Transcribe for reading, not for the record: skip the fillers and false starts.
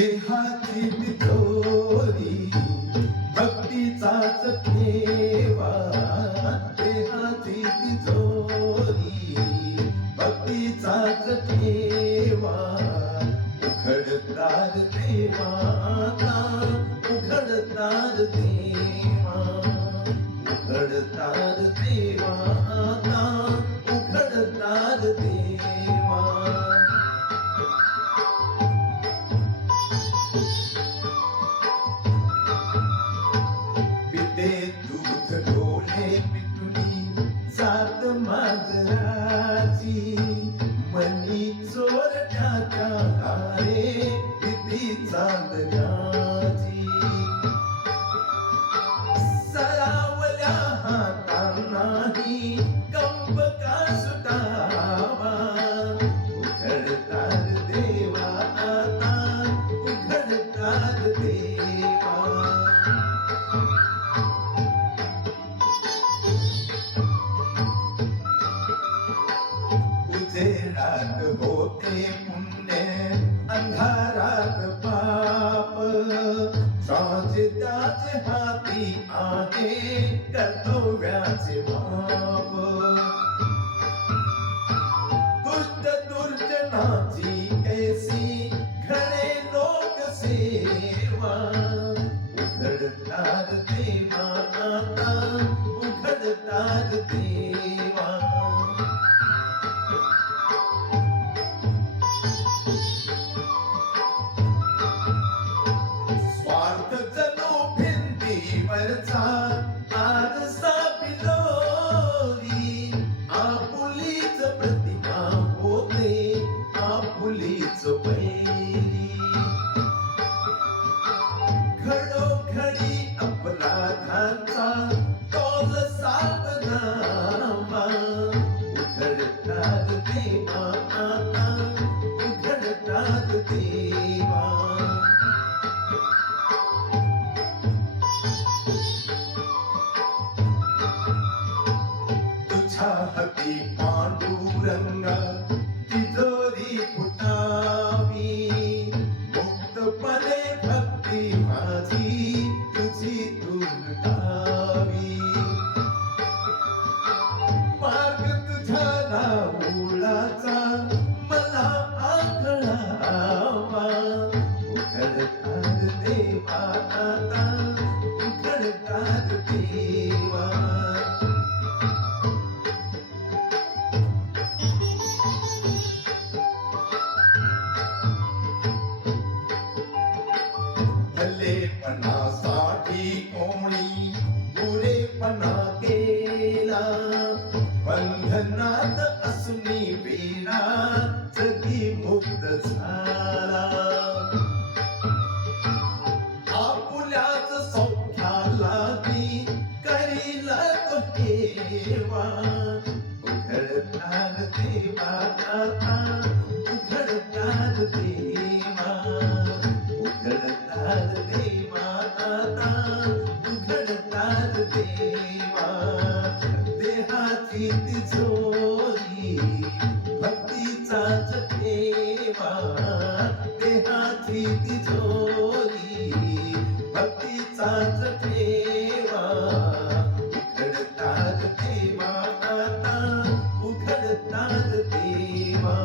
देहाची तिजोरी भक्तीचाच ठेवा, देहाची तिजोरी भक्तीचाच ठेवा. उघडतार देवाता, उघडतार देवा, उघडतार देवाता, उघडतार देवा. दूध डोले पिटुनी सात माजराची, मनी चोरट्याच्या घारे किती चांदण्याची. सरावल्या हातांनाही कंप का सुटावा. उघडतार देवा आता, उघडतार देवा. उजेडात होते पुण्य, अंधारात पाप. स्वाचे त्याचे हाती आहे कर्तव्याचे माप. दुष्ट दुर्जनाची कैसी घडे लोक सेवा. उघडतार देवा आता, उघडतार देवा. वरचा आरसा बिलोरी, आपुलीच प्रतिमा होते आपुलीच पैरी. घडोघडी अपराधांचा तोल साबनामा. उघडतार देवा आता, उघडतार देवा. हाती पांडुरंगा तिजोरी फुटावी. मुक्तपणे भक्ती माझी तुझी तू लुटावी. मार्ग तुझ्या नाऊळाचा मला आकळावा. उघडतार देवा आता, उघडतार देवा. भलेपणासाठी कोणी बुरेपणा केला. बंधनात असुनी वेडा जगी मुक्त झाला. आपुल्याच सौख्याला ती करील तो हेवा. उघडतार देवा आता, उघडतार देवा. उघडतार देवा आता, उघडतार देवा. देहाची तिजोरी भक्तीचाच ठेवा. देहाची तिजोरी भक्तीचाच ठेवा. उघडतार देवा आता, उघडतार देवा.